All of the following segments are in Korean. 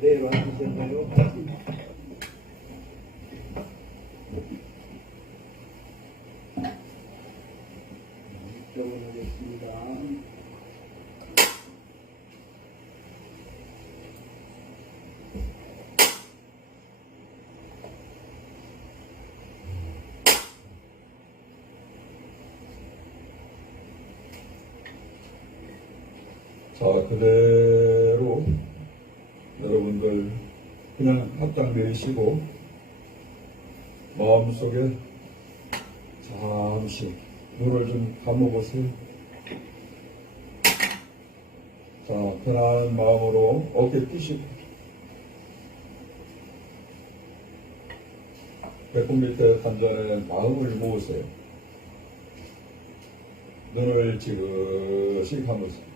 그대로 하시셨나요? 하겠습니다. 자, 그대로 여러분들 그냥 합장 내리시고 마음속에 잠시 눈을 좀 감아보세요. 자, 편안한 마음으로 어깨 펴시고 배꼽 밑에 단전에 마음을 모으세요. 눈을 지그시 감으세요.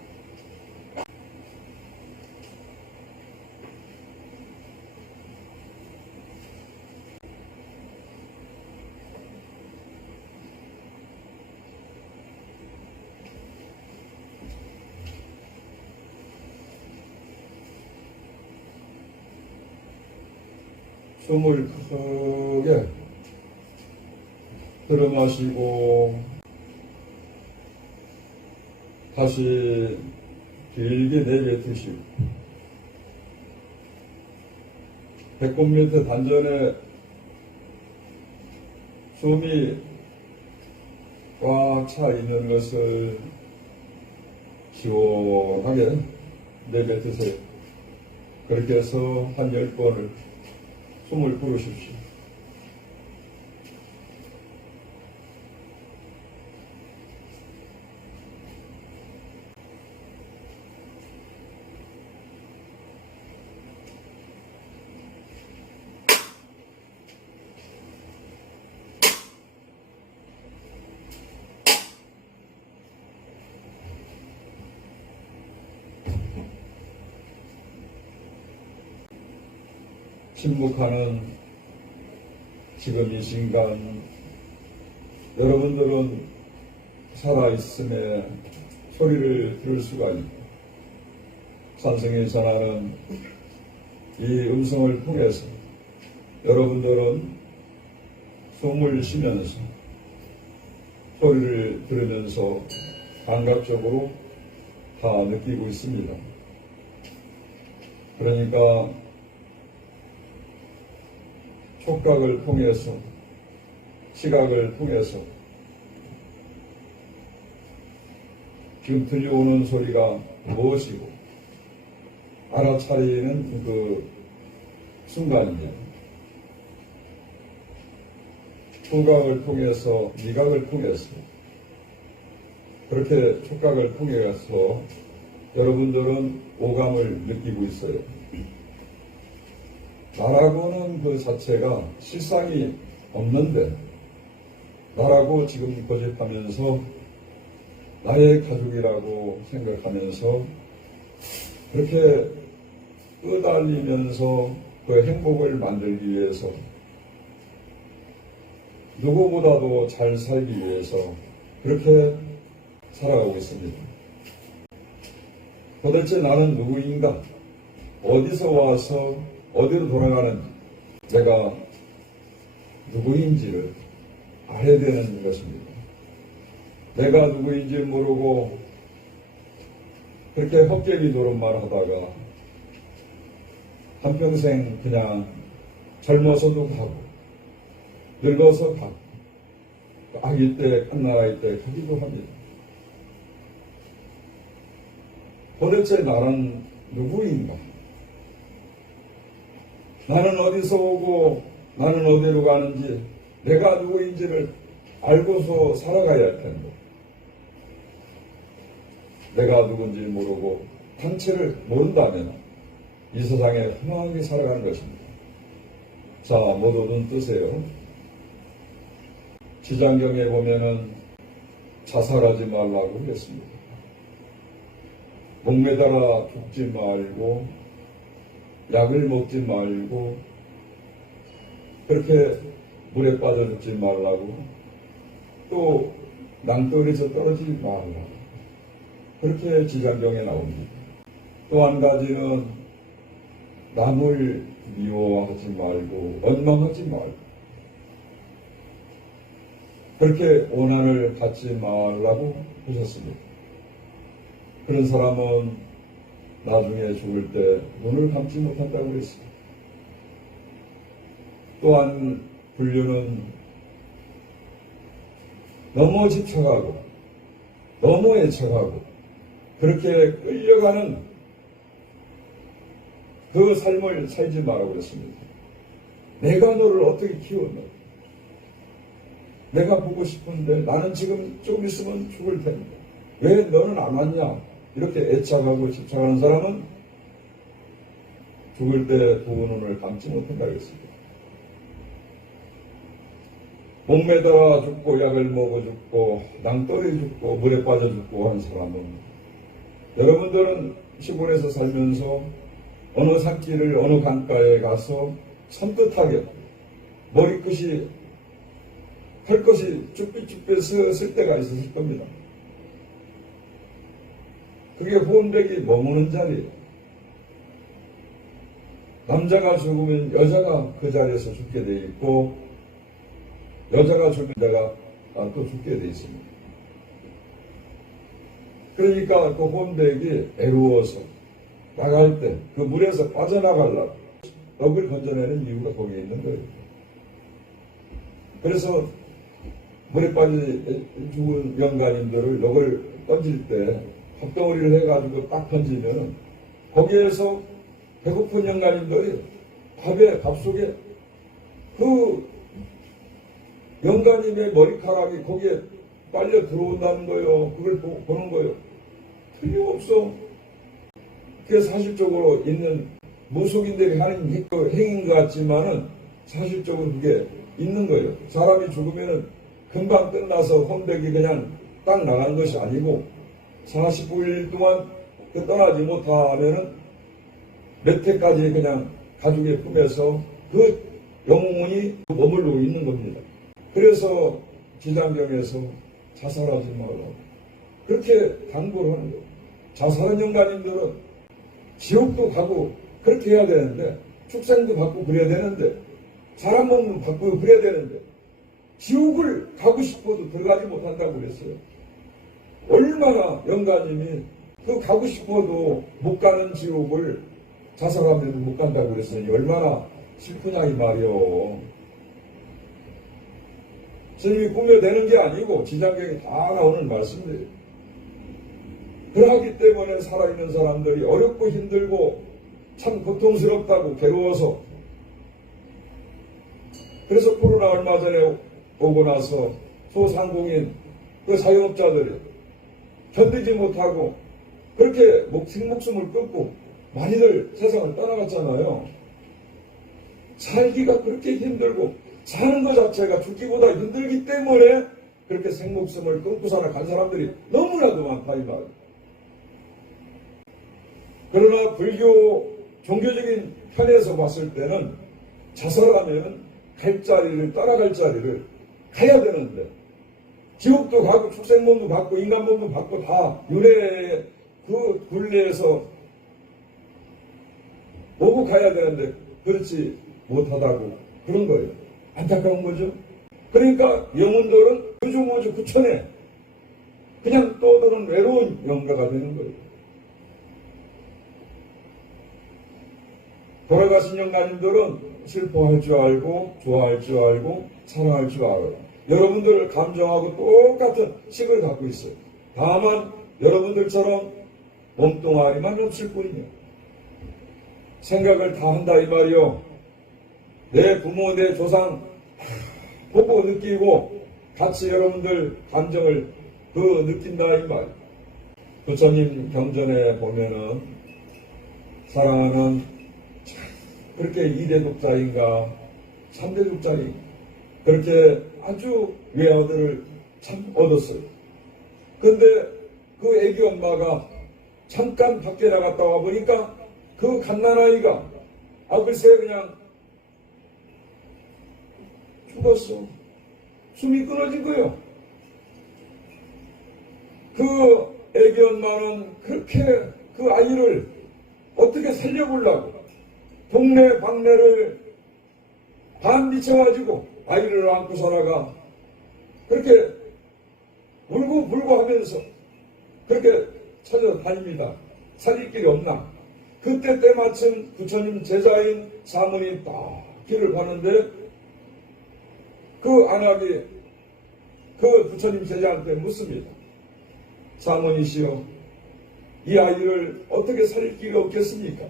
숨을 크게 들어마시고 다시 길게 내뱉으시고 배꼽 밑에 단전에 숨이 꽉 차 있는 것을 시원하게 내뱉으세요. 그렇게 해서 한 10번을 숨을 부르십시오. 침묵하는 지금 이 순간 여러분들은 살아있음에 소리를 들을 수가 있고 산성이 전하는 이 음성을 통해서 여러분들은 숨을 쉬면서 소리를 들으면서 감각적으로 다 느끼고 있습니다. 그러니까 촉각을 통해서 시각을 통해서 지금 들려오는 소리가 무엇이고 알아차리는 그 순간입니다. 후각을 통해서 미각을 통해서 그렇게 촉각을 통해서 여러분들은 오감을 느끼고 있어요. 나라고는 그 자체가 실상이 없는데 나라고 지금 고집하면서 나의 가족이라고 생각하면서 그렇게 끄달리면서 그 행복을 만들기 위해서 누구보다도 잘 살기 위해서 그렇게 살아가고 있습니다. 도대체 나는 누구인가? 어디서 와서 어디로 돌아가는지 내가 누구인지를 알아야 되는 것입니다. 내가 누구인지 모르고 그렇게 헛개비 노릇만 하다가 한평생 그냥 젊어서도 가고 늙어서 가고 아기 때 끝나라이 때 가기도 합니다. 도대체 나는 누구인가? 나는 어디서 오고 나는 어디로 가는지 내가 누구인지를 알고서 살아가야 할 텐데 내가 누군지 모르고 단체를 모른다면 이 세상에 허망하게 살아가는 것입니다. 자, 모두 눈 뜨세요. 지장경에 보면은 자살하지 말라고 그랬습니다. 목매달아 죽지 말고 약을 먹지 말고 그렇게 물에 빠져 죽지 말라고 또 낭떠러리에서 떨어지지 말라고 그렇게 지장경에 나옵니다. 또 한 가지는 남을 미워하지 말고 원망하지 말고 그렇게 원한을 갖지 말라고 하셨습니다. 그런 사람은 나중에 죽을 때 눈을 감지 못한다고 그랬습니다. 또한 불륜은 너무 집착하고 너무 애착하고 그렇게 끌려가는 그 삶을 살지 말라고 그랬습니다. 내가 너를 어떻게 키웠노? 내가 보고 싶은데 나는 지금 좀 있으면 죽을 텐데 왜 너는 안 왔냐? 이렇게 애착하고 집착하는 사람은 죽을 때 두 눈을 감지 못한다고 했습니다. 목매달아 죽고 약을 먹어 죽고 낭떠러리 죽고 물에 빠져 죽고 하는 사람은 여러분들은 시골에서 살면서 어느 산길을 어느 강가에 가서 선뜻하게 머리끝이 털것이 쭈삣쭈삣 쓸 때가 있었을 겁니다. 그게 혼백이 머무는 자리예요. 남자가 죽으면 여자가 그 자리에서 죽게 돼 있고 여자가 죽으면 내가 또 죽게 돼 있습니다. 그러니까 그 혼백이 애로워서 나갈 때 그 물에서 빠져나가려고 넋을 건져내는 이유가 거기에 있는 거예요. 그래서 물에 빠져 죽은 영가님들을 넋을 던질 때 헛덩어리를 해가지고 딱 던지면 거기에서 배고픈 영가님들이 밥 속에 그 영가님의 머리카락이 거기에 빨려 들어온다는 거예요. 그걸 보는 거예요. 틀림없어. 그게 사실적으로 있는 무속인들이 하는 행인 것 같지만은 사실적으로 그게 있는 거예요. 사람이 죽으면은 금방 끝나서 혼백이 그냥 딱 나간 것이 아니고 49일 동안 떠나지 못하면은 몇 해까지 그냥 가족의 품에서 그 영혼이 머물러 있는 겁니다. 그래서 지장경에서 자살하지 마라 그렇게 당부를 하는 거예요. 자살한 영가님들은 지옥도 가고 그렇게 해야 되는데, 축생도 받고 그래야 되는데, 사람 몸도 받고 그래야 되는데, 지옥을 가고 싶어도 들어가지 못한다고 그랬어요. 얼마나 영가님이 그 가고 싶어도 못 가는 지옥을 자살하면 못 간다고 그랬으니 얼마나 슬프냐 이 말이요. 스님이 꾸며대는 게 아니고 지장경에 다 나오는 말씀이에요. 그러하기 때문에 살아있는 사람들이 어렵고 힘들고 참 고통스럽다고 괴로워서, 그래서 코로나 얼마 전에 오고 나서 소상공인 그 자영업자들이 견디지 못하고 그렇게 생목숨을 끊고 많이들 세상을 떠나갔잖아요. 살기가 그렇게 힘들고 사는 것 자체가 죽기보다 힘들기 때문에 그렇게 생목숨을 끊고 살아간 사람들이 너무나도 많다 이 말이에요. 그러나 불교 종교적인 편에서 봤을 때는 자살하면 갈 자리를, 따라갈 자리를 가야 되는데, 지옥도 가고 축생몸도 받고 인간몸도 받고 다 윤회의 그 굴레에서 오고 가야 되는데 그렇지 못하다고 그런 거예요. 안타까운 거죠. 그러니까 영혼들은 요주모주 구천에 그냥 떠도는 외로운 영가가 되는 거예요. 돌아가신 영가님들은 슬퍼할 줄 알고 좋아할 줄 알고 사랑할 줄 알아요. 여러분들 감정하고 똑같은 식을 갖고 있어요. 다만 여러분들처럼 몸뚱아리만 없을 뿐이에요. 생각을 다 한다 이 말이요. 내 부모, 내 조상 보고 느끼고 같이 여러분들 감정을 느낀다 이 말. 부처님 경전에 보면은 사랑하는 그렇게 2대 독자인가 3대 독자인가 그렇게 아주 외아들을 참 얻었어요. 근데 그 애기 엄마가 잠깐 밖에 나갔다 와 보니까 그 갓난아이가 글쎄 그냥 죽었어. 숨이 끊어진 거예요. 그 애기 엄마는 그렇게 그 아이를 어떻게 살려보려고 동네 방네를 반 미쳐가지고 아이를 안고 살아가 그렇게 울고불고 하면서 그렇게 찾아다닙니다. 살릴 길이 없나. 그때 때마침 부처님 제자인 사모님 딱 길을 가는데 그 안악이 그 부처님 제자한테 묻습니다. 사모님이시여, 이 아이를 어떻게 살릴 길이 없겠습니까?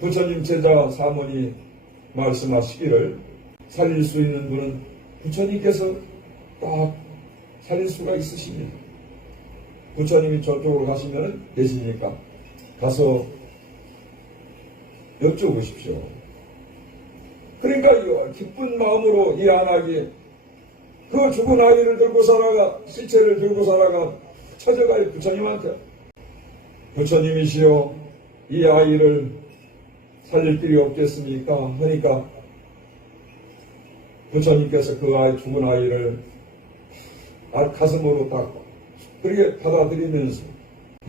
부처님 제자 사모니 말씀하시기를 살릴 수 있는 분은 부처님께서 딱 살릴 수가 있으십니다. 부처님이 저쪽으로 가시면 계시니까 가서 여쭤보십시오. 그러니까 이 기쁜 마음으로 이 안악이 그 죽은 아이를 들고 살아가, 시체를 들고 살아가 찾아가요 부처님한테. 부처님이시여, 이 아이를 살릴 길이 없겠습니까? 하니까 부처님께서 그 아이, 죽은 아이를 가슴으로 딱 그렇게 받아들이면서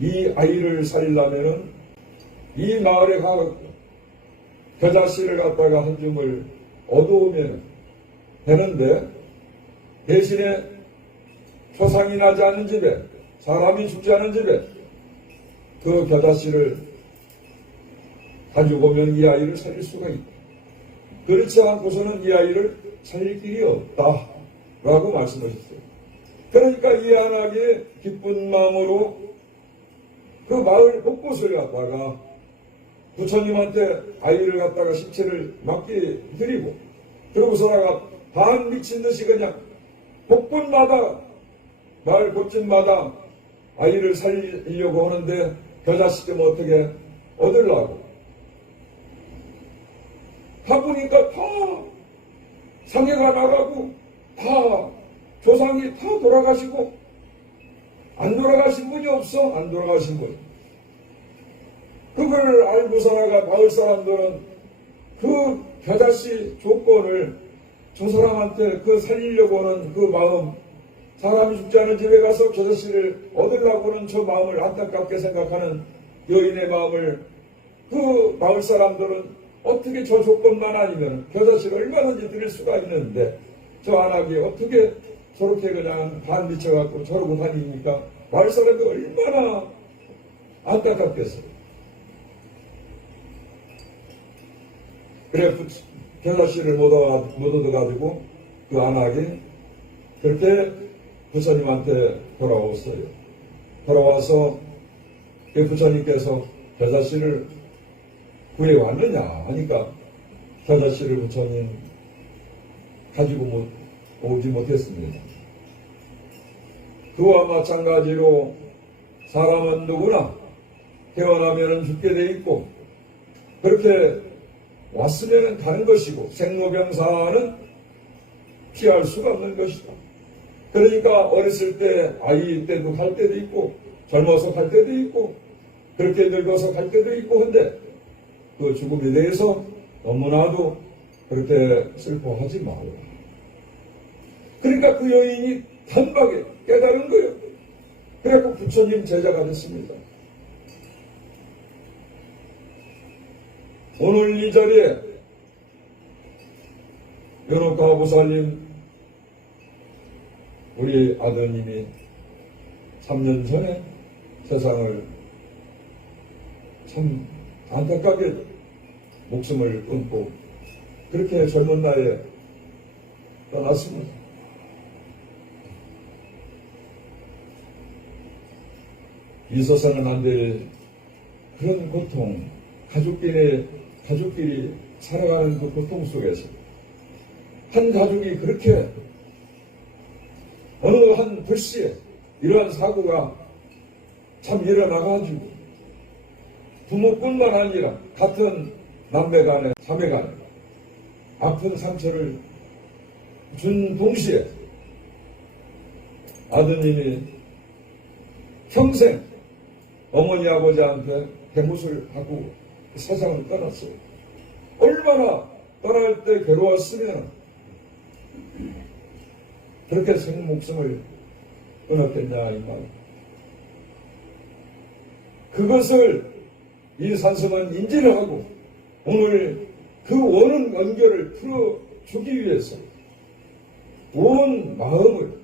이 아이를 살리려면은 이 마을에 가서 겨자씨를 갖다가 한 줌을 얻어오면 되는데, 대신에 초상이 나지 않는 집에, 사람이 죽지 않은 집에 그 겨자씨를 가지고 오면 이 아이를 살릴 수가 있다. 그렇지 않고서는 이 아이를 살릴 길이 없다 라고 말씀하셨어요. 그러니까 이 안악이 기쁜 마음으로 그 마을 곳곳을 갖다가 부처님한테 아이를 갖다가 시체를 맡게 드리고, 그러고서다가 반 미친 듯이 그냥 곳곳마다 마을 곳곳마다 아이를 살리려고 하는데 겨자씨쯤 어떻게 얻으려고 가보니까 다 상해가 나가고 다 조상이 다 돌아가시고, 안 돌아가신 분이 없어. 안 돌아가신 분. 그걸 알고 살아가 마을 사람들은 그 겨자씨 조건을 저 사람한테 그 살리려고 하는 그 마음, 사람이 죽지 않은 집에 가서 겨자씨를 얻으려고 하는 저 마음을 안타깝게 생각하는 여인의 마음을 그 마을 사람들은 어떻게 저 조건만 아니면 겨자씨를 얼마든지 드릴 수가 있는데 저 안악이 어떻게 저렇게 그냥 반 미쳐갖고 저러고 다니니까 마을 사람들이 얼마나 안타깝겠어요. 그래 겨자씨를 못 얻어가지고 그 안악이 그렇게 부처님한테 돌아왔어요. 돌아와서 그 부처님께서 겨자씨를 구해왔느냐 하니까 겨자씨를 부처님 가지고 오지 못했습니다. 그와 마찬가지로 사람은 누구나 태어나면 죽게 돼 있고 그렇게 왔으면 가는 것이고 생로병사는 피할 수가 없는 것이다. 그러니까 어렸을 때 아이 때도 갈 때도 있고 젊어서 갈 때도 있고 그렇게 늙어서 갈 때도 있고 한데 그 죽음에 대해서 너무나도 그렇게 슬퍼하지 마라. 그러니까 그 여인이 단박에 깨달은 거예요. 그래서 부처님 제자가 됐습니다. 오늘 이 자리에 연옥가 보살님 우리 아드님이 3년 전에 세상을 참 안타깝게 목숨을 끊고 그렇게 젊은 나이에 떠났습니다. 있어서는 안 될 그런 고통, 가족끼리 살아가는 그 고통 속에서 한 가족이 그렇게 어느 한 불시에 이러한 사고가 참 일어나가지고 부모뿐만 아니라 같은 남매간에 자매간에 아픈 상처를 준 동시에 아드님이 평생 어머니 아버지한테 대못을 하고 세상을 떠났어요. 얼마나 떠날 때 괴로웠으면 그렇게 생목숨을 끊었겠냐 이 말. 그것을 이 산성은 인지를 하고 오늘 그 원은 연결을 풀어주기 위해서 온 마음을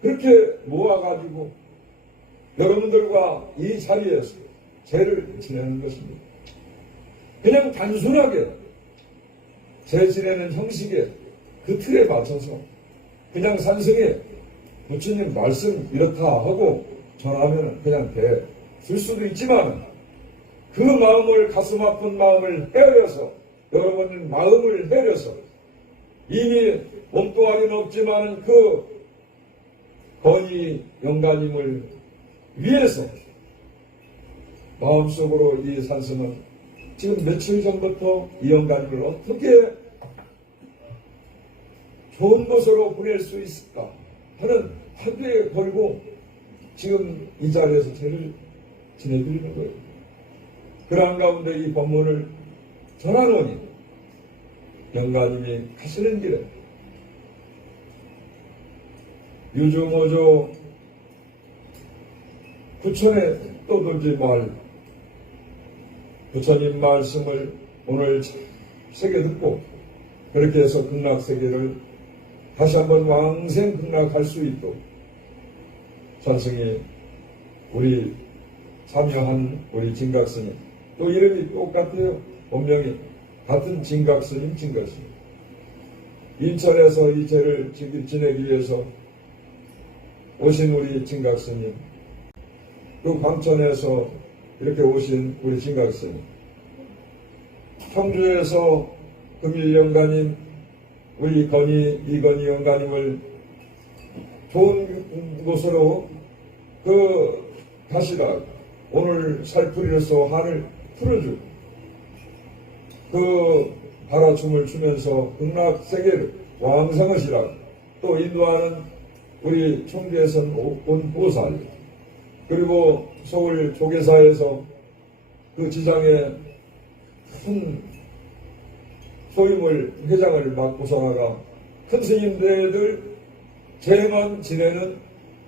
그렇게 모아가지고 여러분들과 이 자리에서 제를 지내는 것입니다. 그냥 단순하게 제 지내는 형식에 그 틀에 맞춰서 그냥 산성에 부처님 말씀 이렇다 하고 전하면 그냥 될 수도 있지만 그 마음을 가슴 아픈 마음을 헤아려서 여러분 마음을 헤아려서 이미 몸뚱아리는 없지만 그 건이 영가님을 위해서 마음속으로 이 산성은 지금 며칠 전부터 이 영가님을 어떻게 좋은 곳으로 보낼 수 있을까 하는 화두에 걸고 지금 이 자리에서 제를 지내드리는 거예요. 그러한 가운데 이 법문을 전하노니 영가님이 가시는 길에 유중호조 부처에 떠들지 말 부처님 말씀을 오늘 새겨 듣고 그렇게 해서 극락세계를 다시 한번 왕생 극락할 수 있도록 산성이 우리 참여한 우리 진각스님 또 이름이 똑같아요. 본명이 같은 진각스님 인천에서 이 제를 지내기 위해서 오신 우리 진각스님 또 광천에서 이렇게 오신 우리 진각스님 청주에서 금일영가님 우리 이건희 영가님을 좋은 곳으로 가시다 오늘 살풀이로서 한을 풀어주고 바라춤을 추면서 극락세계를 왕성하시라고 또 인도하는 우리 청주에선 온 보살 그리고 서울 조계사에서 그 지장에 큰 소임을 회장을 맡고서나가 큰 스님들을 제만 지내는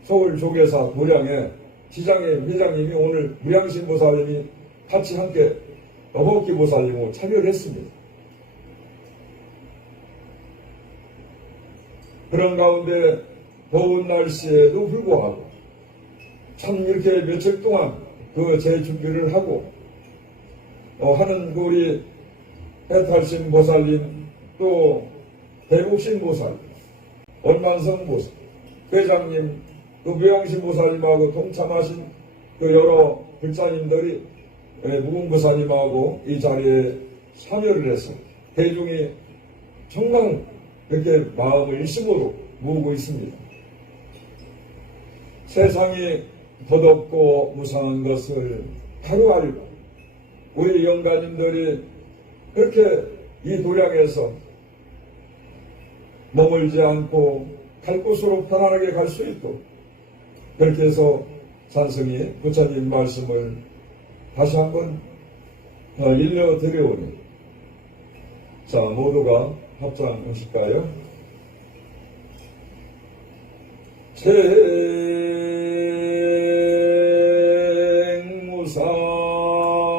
서울 조계사 도량의 지장의 회장님이 오늘 무량신 보살님이 같이 함께 어복기 보살님하고 참여를 했습니다. 그런 가운데 더운 날씨에도 불구하고 참 이렇게 며칠 동안 그 재준비를 하고 하는 그 우리 해탈신 보살님 또 대국신 보살님 원만성 보살 회장님 그 무양신 보살님하고 동참하신 그 여러 불자님들이 무궁보살님하고 이 자리에 참여를 해서 대중이 정말 그렇게 마음을 일심으로 모으고 있습니다. 세상이 더덥고 무상한 것을 바로 알고 우리 영가님들이 그렇게 이 도량에서 머물지 않고 갈 곳으로 편안하게 갈 수 있도록 그렇게 해서 산성이 부처님 말씀을 다시 한번 일러드려오니 자 모두가 합장하실까요?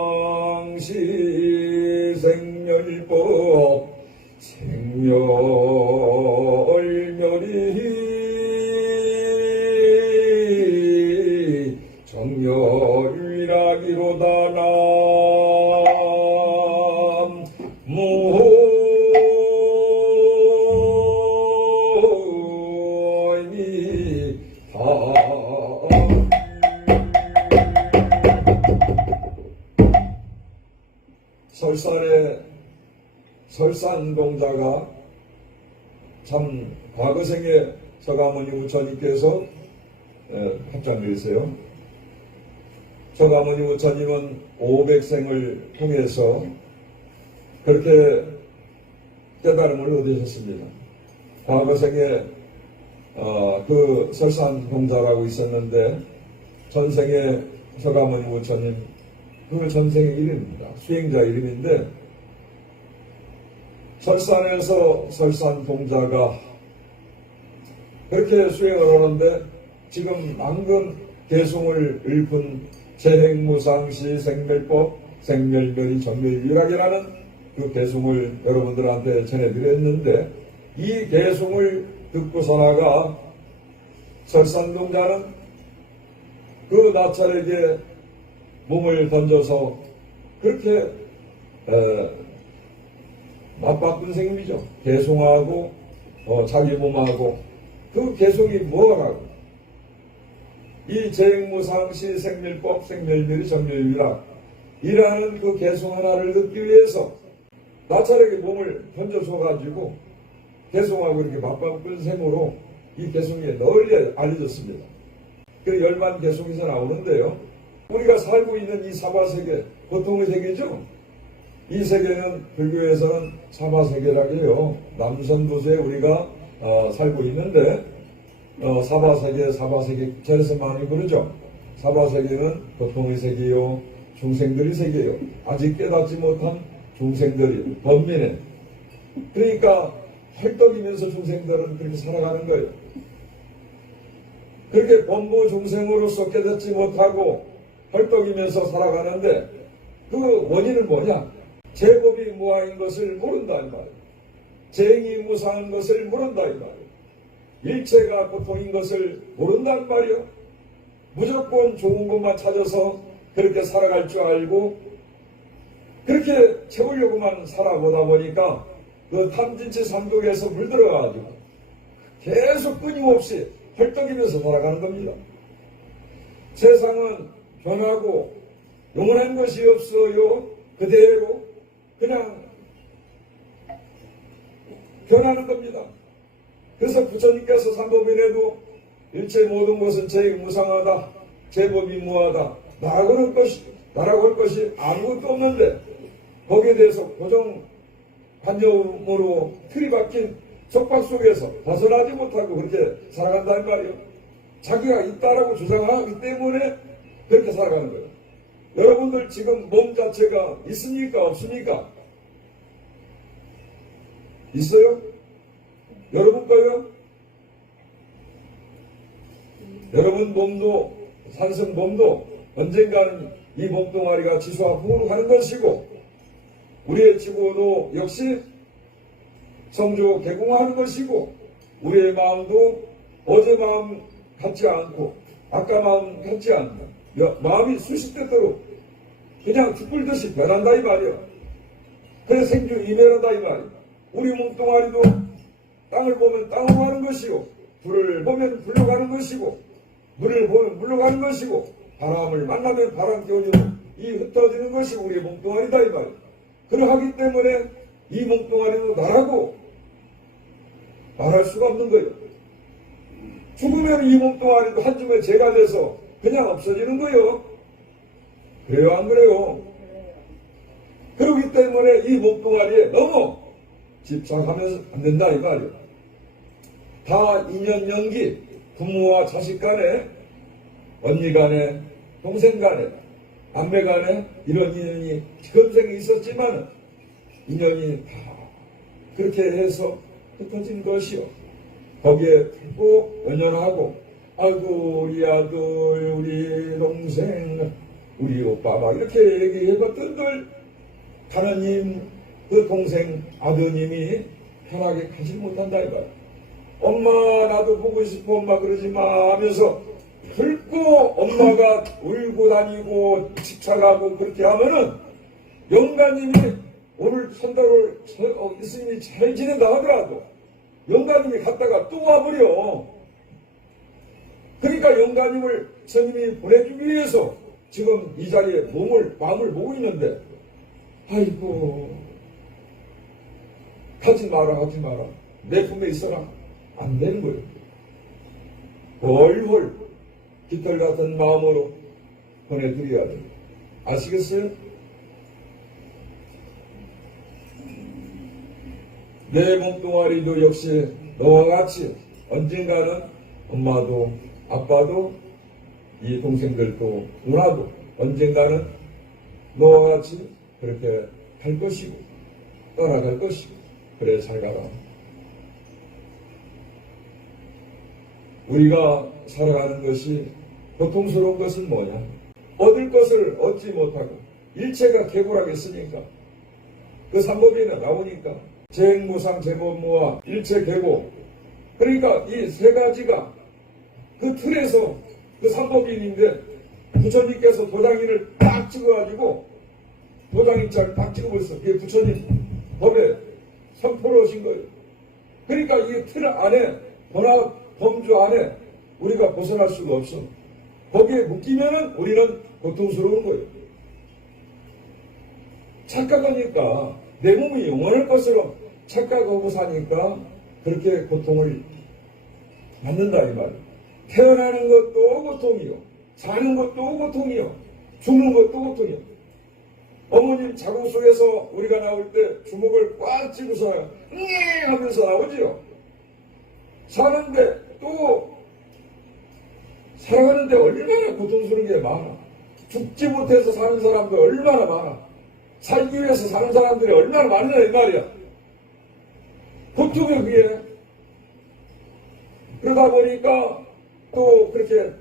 생무상시 생멸법 생멸멸이 정멸이라기로다 설산동자가 참 과거생에 서가모니 우처님께서 합장되세요. 서가모니 우처님은 500생을 통해서 그렇게 깨달음을 얻으셨습니다. 과거생에 그 설산동자라고 있었는데 전생에 서가모니 우처님 그 전생의 이름입니다. 수행자 이름인데 설산에서 설산동자가 그렇게 수행을 하는데 지금 방금 개송을 읊은 재행무상시 생멸법 생멸멸이 정멸유락이라는 그 개송을 여러분들한테 전해드렸는데 이 개송을 듣고서나가 설산동자는 그 나찰에게 몸을 던져서 그렇게 맞바꾼 셈이죠. 개송하고 자기 몸하고 그 개송이 뭐라고 이 재행무상시 생멸법 생멸멸이 정멸유락 이라는 그 개송 하나를 듣기 위해서 나찰에게 몸을 던져서 가지고 개송하고 이렇게 맞바꾼 셈으로 이 개송이 널리 알려졌습니다. 그 열만 개송에서 나오는데요. 우리가 살고 있는 이 사바세계 보통의 세계죠. 이 세계는 불교에서는 사바세계라고 해요. 남선부수에 우리가 살고 있는데 사바세계 제에서 많이 부르죠. 사바세계는 보통의 세계요 중생들의 세계요 아직 깨닫지 못한 중생들이 범민에 그러니까 헐떡이면서 중생들은 그렇게 살아가는 거예요. 그렇게 범부 중생으로서 깨닫지 못하고 헐떡이면서 살아가는데 그 원인은 뭐냐? 제법이 무아인 것을 모른다 이 말이에요. 재행이 무상한 것을 모른다 이 말이에요. 일체가 보통인 것을 모른단 말이에요. 무조건 좋은 것만 찾아서 그렇게 살아갈 줄 알고 그렇게 채우려고만 살아보다 보니까 그 탐진치 삼독에서 물들어가지고 계속 끊임없이 헐떡이면서 살아가는 겁니다. 세상은 변하고 영원한 것이 없어요. 그대로 그냥 변하는 겁니다. 그래서 부처님께서 삼법인에도 일체 모든 것은 재무상하다, 제법이 무하다, 나라고 할 것이 아무것도 없는데 거기에 대해서 고정관념으로 틀이 박힌 속박 속에서 벗어나지 못하고 그렇게 살아간다는 말이에요. 자기가 있다라고 주장하기 때문에 그렇게 살아가는 거예요. 여러분들 지금 몸 자체가 있습니까? 없습니까? 있어요? 여러분 거요? 여러분 몸도, 산성 몸도 언젠가는 이 몸뚱아리가 지수화풍으로 가는 것이고, 우리의 지구도 역시 성조 개공하는 것이고, 우리의 마음도 어제 마음 같지 않고 아까 마음 같지 않다. 마음이 수십대대로 그냥 죽불듯이 변한다 이 말이야. 그래서 생주 이멸한다 이 말이야. 우리 몸뚱아리도 땅을 보면 땅으로 가는 것이고, 불을 보면 불로 가는 것이고, 물을 보면 물로 가는 것이고, 바람을 만나면 바람 기운이 이 흩어지는 것이 우리의 몸뚱아리다 이 말이야. 그러하기 때문에 이 몸뚱아리도 나라고 말할 수가 없는 거예요. 죽으면 이 몸뚱아리도 한줌에 재가 돼서 그냥 없어지는 거예요. 그래요 안 그래요? 그렇기 때문에 이 몸뚱아리에 너무 집착하면서 안 된다 이 말이에요. 다 인연 연기, 부모와 자식 간에, 언니 간에, 동생 간에, 남매 간에 이런 인연이 금생에 있었지만 인연이 다 그렇게 해서 흩어진 것이요. 거기에 꼭 연연하고, 아이고 우리 아들, 우리 동생, 우리 오빠 막 이렇게 얘기해봤던들 하나님 그 동생 아드님이 편하게 가지 못한다 이 말. 엄마 나도 보고 싶어 엄마 그러지 마 하면서 결코 엄마가 울고 다니고 집착하고 그렇게 하면은 영가님이 오늘 선달을 스님이 잘 지낸다 하더라도 영가님이 갔다가 또 와버려. 그러니까 영가님을 스님이 보내주기 위해서 지금 이 자리에 마음을 모으고 있는데, 아이고 가지 마라 내 품에 있어라 안 되는 거예요. 훨훨 깃털 같은 마음으로 보내드려야 돼요. 아시겠어요? 내 몸뚱아리도 역시 너와 같이 언젠가는 엄마도 아빠도 이 동생들도 누나도 언젠가는 너와 같이 그렇게 갈 것이고 떠나갈 것이고, 그래 잘 가라. 우리가 살아가는 것이 고통스러운 것은 뭐냐? 얻을 것을 얻지 못하고 일체가 개고라겠으니까 그 삼법인에 나오니까 재행무상 재법무와 일체 개고, 그러니까 이 세 가지가 그 틀에서 그 삼법인인데 부처님께서 도장인을 딱 찍어가지고 도장인장을 딱 찍어버렸어. 그게 부처님 법에 선포를 하신 거예요. 그러니까 이 틀 안에 범주 안에 우리가 벗어날 수가 없어. 거기에 묶이면은 우리는 고통스러운 거예요. 착각하니까 내 몸이 영원할 것으로 착각하고 사니까 그렇게 고통을 받는다 이 말이에요. 태어나는 것도 고통이요, 사는 것도 고통이요, 죽는 것도 고통이요. 어머님 자궁 속에서 우리가 나올 때 주먹을 꽉 쥐고서 하면서 나오지요. 사는데 또 살아가는데 얼마나 고통스러운 게 많아. 죽지 못해서 사는 사람도 얼마나 많아. 살기 위해서 사는 사람들이 얼마나 많으냐 이 말이야. 고통에 비해. 그러다 보니까 또 그렇게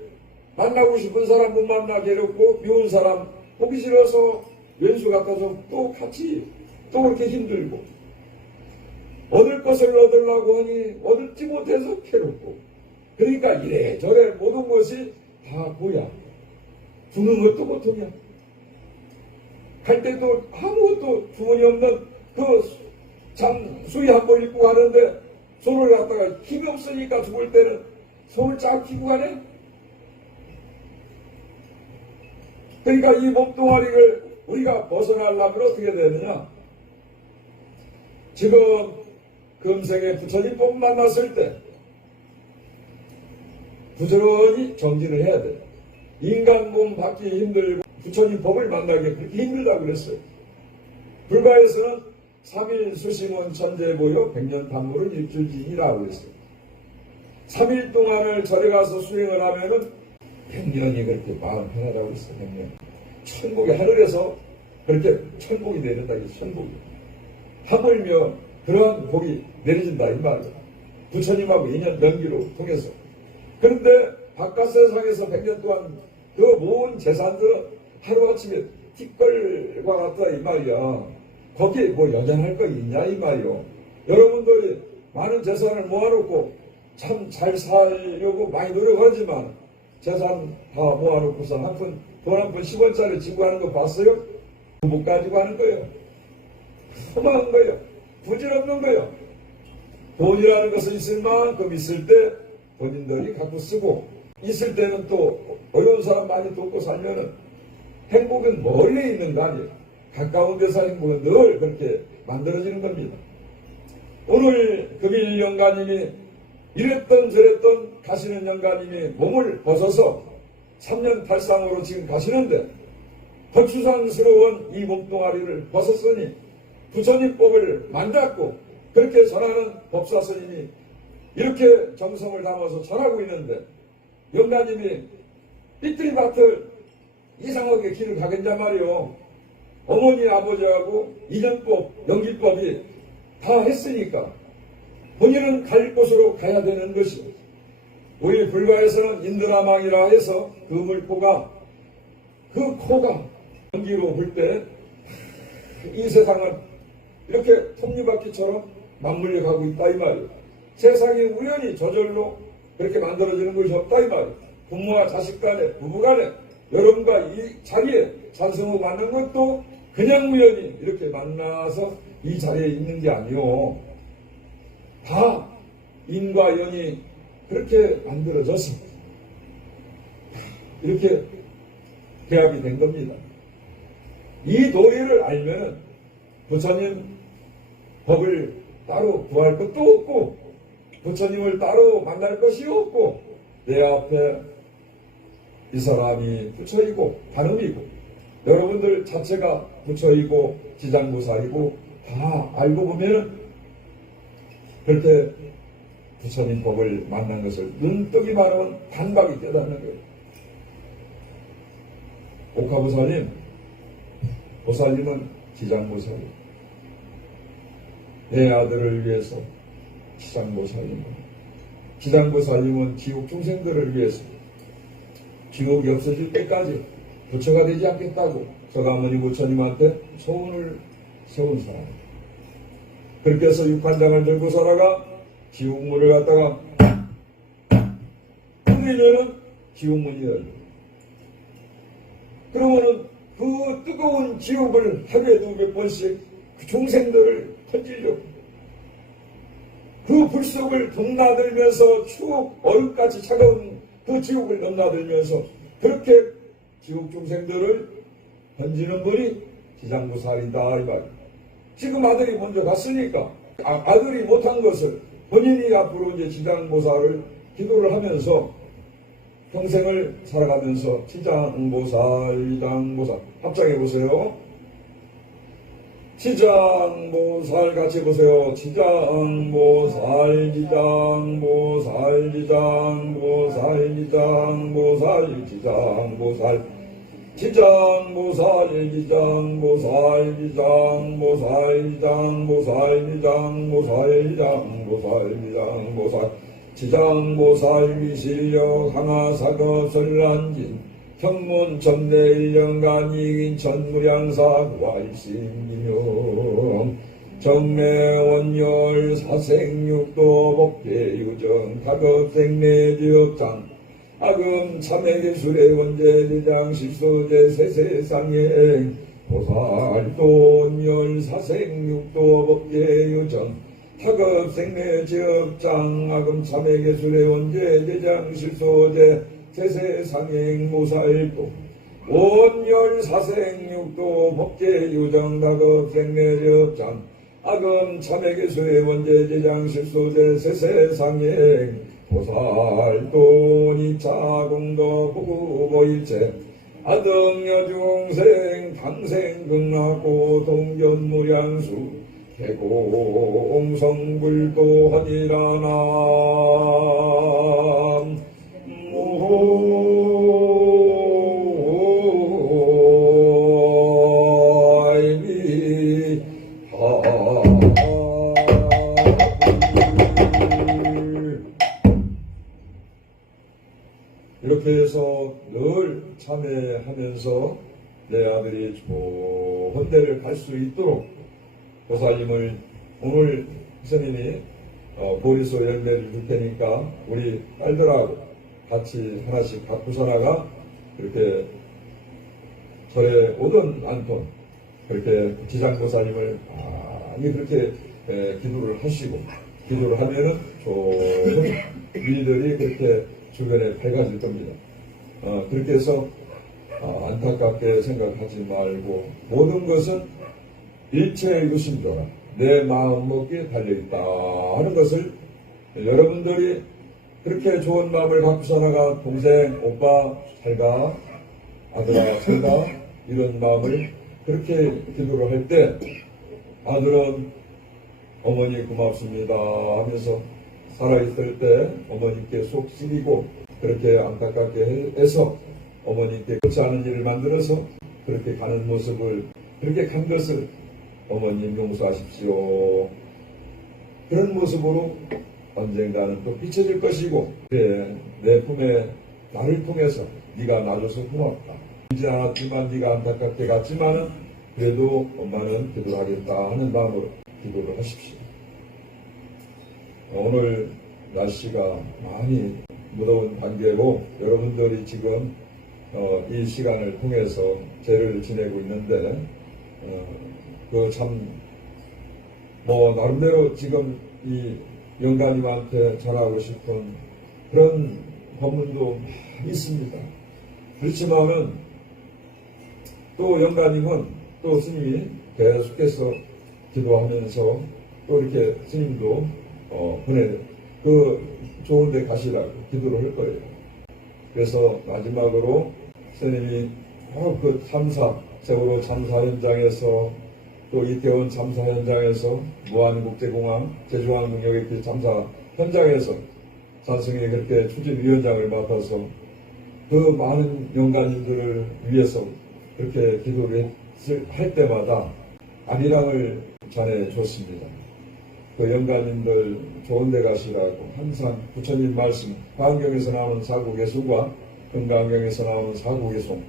만나고 싶은 사람 못 만나 괴롭고, 미운 사람 보기 싫어서 왼수 같아서 또 같이 또 그렇게 힘들고, 얻을 것을 얻으려고 하니 얻지 못해서 괴롭고, 그러니까 이래저래 모든 것이 다 뭐야? 죽는 것도 고통이야. 갈 때도 아무것도 주머니 없는 그 참 수의 한 번 입고 가는데 손을 갖다가 힘이 없으니까 죽을 때는 손을 쫙 쥐고 가네. 그러니까 이 몸뚱아리를 우리가 벗어나려면 어떻게 되느냐? 지금 금생에 부처님 법 만났을 때 부지런히 정진을 해야 돼. 인간 몸 받기 힘들고 부처님 법을 만나기 그렇게 힘들다 그랬어요. 불가에서는 3일 수심은 천재보여 100년 단물은 일주지이라고 그랬어요. 3일 동안을 절에 가서 수행을 하면은 100년이 그렇게 마음 편하다고 그랬어요. 100년. 천국의 하늘에서 그렇게 천국이 내린다. 천국이. 하물며 그러한 복이 내려진다 이 말이에요. 부처님하고 인연 연기로 통해서. 그런데 바깥 세상에서 100년 동안 그 모은 재산들은 하루아침에 티끌과 같다 이 말이야. 거기에 뭐 여전할 거 있냐 이 말이요. 여러분들이 많은 재산을 모아놓고 참 잘 살려고 많이 노력하지만 재산 다 모아놓고서 돈 한 푼 10원짜리 지고 하는 거 봤어요? 못 가지고 하는 거예요. 허망한 거예요. 부질없는 거예요. 돈이라는 것은 있을 만큼 있을 때 본인들이 갖고 쓰고, 있을 때는 또 어려운 사람 많이 돕고 살면은 행복은 멀리 있는 거 아니에요. 가까운 데서 행복은 늘 그렇게 만들어지는 겁니다. 오늘 금일 영가님이 이랬던 저랬던 가시는 영가님이 몸을 벗어서 3년 탈상으로 지금 가시는데 거추장스러운 이 몸뚱아리를 벗었으니 부처님 법을 만났고 그렇게 전하는 법사스님이 이렇게 정성을 담아서 전하고 있는데 영가님이 삐뚤이밭을 이상하게 길을 가겠냐 말이요. 어머니 아버지하고 인연법 연기법이 다 했으니까 본인은 갈 곳으로 가야 되는 것이요. 우리 불가에서는 인드라망이라 해서 그 물코가 그 코가 연기로 불 때 이 세상은 이렇게 톱니바퀴처럼 맞물려 가고 있다 이 말이에요. 세상이 우연히 저절로 그렇게 만들어지는 것이 없다 이 말이에요. 부모와 자식 간에 부부 간에 여러분과 이 자리에 찬성을 만난 것도 그냥 우연히 이렇게 만나서 이 자리에 있는 게 아니오. 다 인과 연이 그렇게 만들어져서 이렇게 배합이 된 겁니다. 이 도리를 알면은 부처님 법을 따로 구할 것도 없고 부처님을 따로 만날 것이 없고 내 앞에 이 사람이 부처이고 다름이고 여러분들 자체가 부처이고 지장보살이고 다 알고 보면 그렇게 부처님 법을 만난 것을 눈뜨기 바라면 단박이 깨닫는 거예요. 옥화보살님, 보살님은 지장보살이에요. 내 아들을 위해서 지장보살님, 지장보살님은 지옥 중생들을 위해서 지옥이 없어질 때까지 부처가 되지 않겠다고 서가모니 부처님한테 소원을 세운 사람. 그렇게 해서 육한장을 들고 살아가 지옥문을 갖다가 흔들면은 지옥문이 열려. 그러면은 그 뜨거운 지옥을 하루에도 몇 번씩 그 중생들을 던지려고 그 불 속을 넘나들면서 추억 얼음같이 차가운 그 지옥을 넘나들면서 그렇게 지옥 중생들을 던지는 분이 지장보살이다 이 말이에요. 지금 아들이 먼저 갔으니까 아들이 못한 것을 본인이 앞으로 이제 지장보살을 기도를 하면서 평생을 살아가면서 지장보살 합장해 보세요. 지장보살 같이 해보세요. 지장보살 지장보살 지장보살 지장보살 지장보살 지장보살 지장보살 지장보살 지장보살 지장보살 지장보살 지장보살 지장보살 미실력 하나사거설란진 현문 전대일령간 이긴 천무량사 구활신기념 정매원열 사생육도 법계유정 타급생내지역장 아금 참회기술의 원제대장 십소제 세세상에 보살돈 열사생육도 법계유정 타급생내지역장 아금 참회기술의 원제대장 십소제 세세상행 모살도 원열사생육도 법계유정 타급생내지역장 아금 참회기술의 원제대장 십소제 세세상행 보살돈 이차공덕 후구보일체 아등여중생 당생 극락고 동견무량수 개공성불도 허니라남 무호이미하 그렇게 해서 늘 참회하면서 내 아들이 좋은 데를 갈 수 있도록 보살님을 오늘 스님이 보리소 열매를 줄 테니까 우리 딸들하고 같이 하나씩 갖고서 나가 그렇게 절에 오든 않든 그렇게 지장보살님을 많이 그렇게 기도를 하시고 기도를 하면은 좋은 일들이 그렇게 주변에 밝아질 겁니다. 그렇게 해서 안타깝게 생각하지 말고 모든 것은 일체의 유심조라 내 마음먹기에 달려있다 하는 것을 여러분들이 그렇게 좋은 마음을 갖고서 나가 동생, 오빠 잘가, 아들아 잘가 이런 마음을 그렇게 기도를 할 때 아들은 어머니 고맙습니다 하면서 살아있을 때 어머니께 속 썩이고 그렇게 안타깝게 해서 어머니께 그렇지 않은 일을 만들어서 그렇게 가는 모습을 그렇게 간 것을 어머님 용서하십시오. 그런 모습으로 언젠가는 또 비춰질 것이고 그래 내 품에 나를 통해서 네가 놔줘서 고맙다. 이지 않았지만 네가 안타깝게 갔지만은 그래도 엄마는 기도하겠다 하는 마음으로 기도를 하십시오. 오늘 날씨가 많이 무더운 단계고 여러분들이 지금 이 시간을 통해서 제를 지내고 있는데 그 참 나름대로 지금 이 영가님한테 전하고 싶은 그런 법문도 많이 있습니다. 그렇지만은 또 영가님은 또 스님이 계속해서 기도하면서 또 이렇게 스님도 그 좋은 데 가시라고 기도를 할 거예요. 그래서 마지막으로 스님이 그 세월호 참사 현장에서 또 이태원 참사 현장에서 무안국제공항 제주항공여객기 참사 현장에서 산승이 그렇게 추진위원장을 맡아서 그 많은 영가님들을 위해서 그렇게 기도를 할 때마다 아리랑을 전해줬습니다. 그 영가님들 좋은 데 가시라고 항상 부처님 말씀 가안경에서 나오는 사구개송과 금강경에서 나오는 사구개송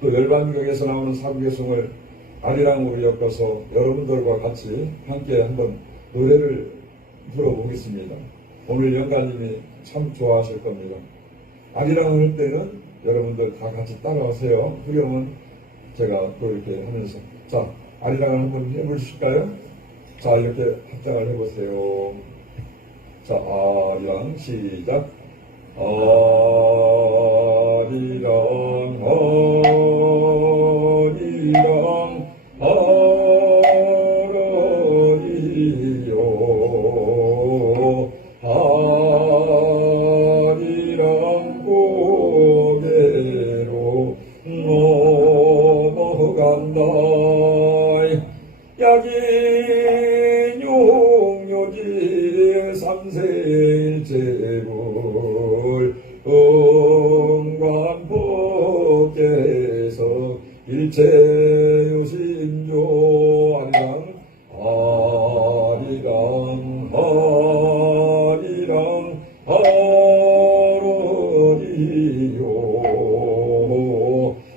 또 열반경에서 나오는 사구개송을 아리랑으로 엮어서 여러분들과 같이 함께 한번 노래를 들어보겠습니다. 오늘 영가님이 참 좋아하실 겁니다. 아리랑을 할 때는 여러분들 다 같이 따라하세요. 후렴은 제가 또 이렇게 하면서 자 아리랑을 한번 해보실까요? 자 이렇게 합장을 해보세요. 자 아리랑 시작. 아리랑 아러리요 아리랑 고개로 넘어간다. 야기용요지 삼세일체불 응관법계에서 일체요심조 아리랑 아리랑 아리랑 아러리요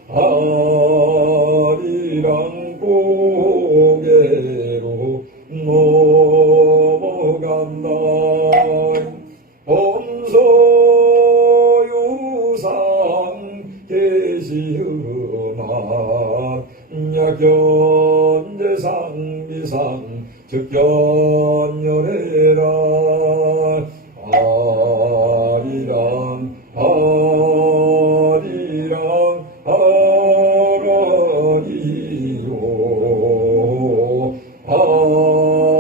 아리랑 고개로 넘어간다. 범소유상 계시음한 약견제상 미상 즉견열애라 아리랑 아리랑 아러리요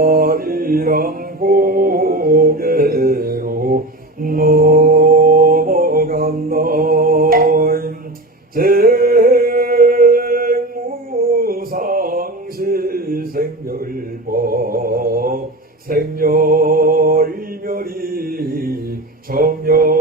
아리랑 고개로 넘어간다. 쟁무상시 생멸법 생멸멸이 정멸